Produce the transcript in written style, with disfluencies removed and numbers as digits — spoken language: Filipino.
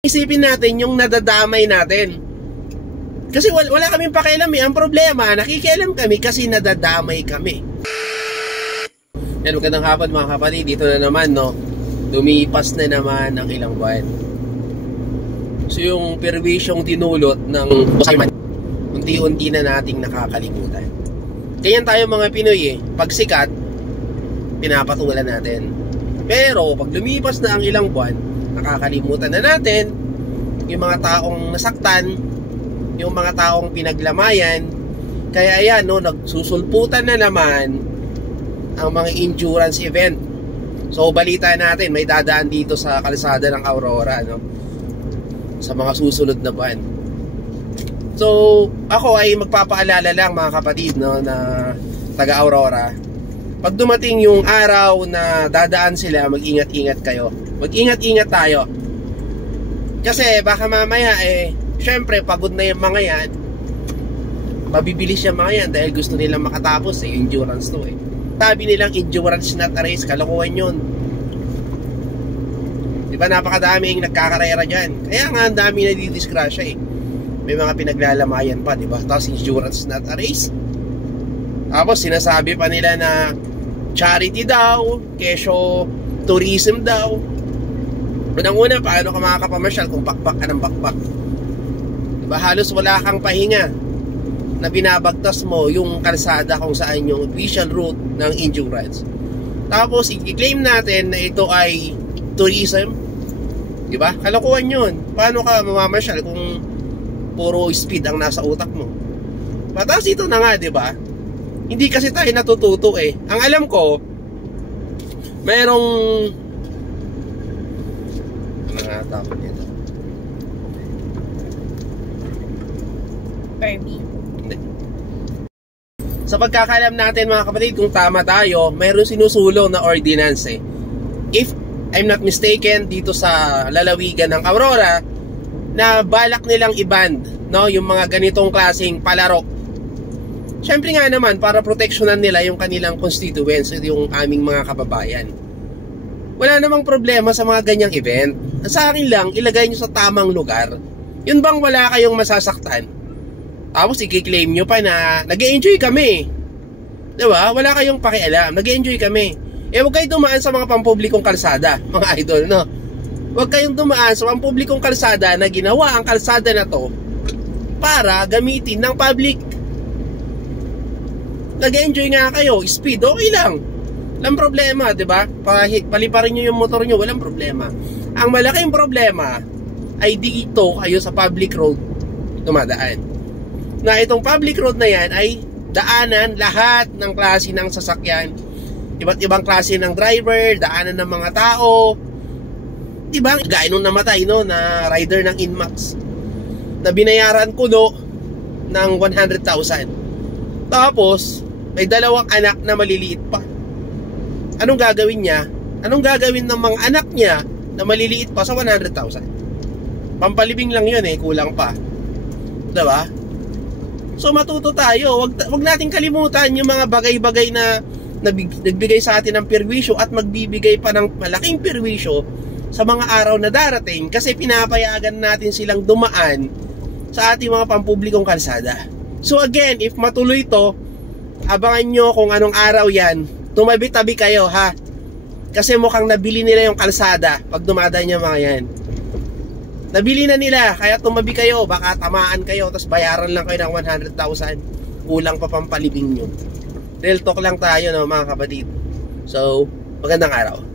Isipin natin yung nadadamay natin. Kasi wala kaming pakialam eh. Ang problema, nakikialam kami kasi nadadamay kami. Yan, magandang hapon mga kapatid. Dito na naman, no? Lumipas na naman ang ilang buwan. So yung perwisyong dinulot ng Simon, unti-unti na nating nakakalimutan. Ganyan tayo mga Pinoy eh. Pag sikat, pinapatulan natin. Pero pag lumipas na ang ilang buwan, nakakalimutan na natin yung mga taong nasaktan, yung mga taong pinaglamayan. Kaya ayan, no, nagsusulputan na naman ang mga endurance event. So balita natin, may dadaan dito sa kalsada ng Aurora, no, sa mga susunod na buwan. So ako ay magpapaalala lang mga kapatid, no, na taga Aurora, pag dumating yung araw na dadaan sila, mag-ingat-ingat kayo. Mag-ingat-ingat tayo. Kasi baka mamaya syempre pagod na yung mga yan. Mabibilis yung mga yan dahil gusto nilang makatapos endurance to eh. Sabi nilang endurance not a race, kalokohan yun. Diba napakadaming nagkakarera dyan. Kaya nga ang dami na didisgrasya eh. May mga pinaglalamayan pa, diba? Tapos endurance not a race. Tapos sinasabi pa nila na charity daw, kesyo tourism daw. Unang-una, paano ka makakapamasyal kung bakbak ka ng bakbak? Diba, halos wala kang pahinga na binabagtas mo yung kalsada kung saan yung official route ng endurance. Tapos, i-claim natin na ito ay tourism. Diba? Kalokohan yun. Paano ka mamamasyal kung puro speed ang nasa utak mo? Tapos ito na nga, diba? Hindi kasi tayo natututo eh. Ang alam ko, mayroong tawag nito? Kirby. Sa pagkakalam natin mga kapatid, kung tama tayo, mayroong sinusulong na ordinance eh. If I'm not mistaken, dito sa lalawigan ng Aurora, na balak nilang i-ban, no, yung mga ganitong klaseng palaro. Siyempre nga naman, para proteksyonan nila yung kanilang constituents, yung aming mga kababayan. Wala namang problema sa mga ganyang event. Sa akin lang, ilagay nyo sa tamang lugar. Yun bang wala kayong masasaktan? Tapos i-claim nyo pa na nag-e-enjoy kami. Diba? Wala kayong pakialam. Nag-e-enjoy kami. Huwag kayong dumaan sa mga pampublikong kalsada, mga idol, no? Huwag kayong dumaan sa pampublikong kalsada na ginawa ang kalsada na to para gamitin ng public. Nag-e-enjoy nga kayo. Speed, okay lang. Walang problema, diba? Paliparin nyo yung motor nyo, walang problema. Ang malaking problema ay dito kayo sa public road dumadaan. Na itong public road na yan ay daanan lahat ng klase ng sasakyan, iba't ibang klase ng driver, daanan ng mga tao. Diba? Gaya nung namatay, no, na rider ng Inmax na binayaran ko no ng 100,000. Tapos may dalawang anak na maliliit pa. Anong gagawin niya? Anong gagawin ng mga anak niya na maliliit pa sa 100,000? Pampalibing lang yun eh, kulang pa. Diba? So matuto tayo. Wag natin kalimutan yung mga bagay-bagay na nagbigay sa atin ng perwisyo at magbibigay pa ng malaking perwisyo sa mga araw na darating kasi pinapayagan natin silang dumaan sa ating mga pampublikong kalsada. So again, if matuloy to, abangan nyo kung anong araw yan. Tumabi-tabi kayo ha. Kasi mukhang nabili nila yung kalsada pag dumadaan yung mga yan. Nabili na nila, kaya tumabi kayo. Baka tamaan kayo, tapos bayaran lang kayo ng 100,000. Kulang pa pampalibing nyo. Real talk lang tayo, no, mga kapatid. So, magandang araw.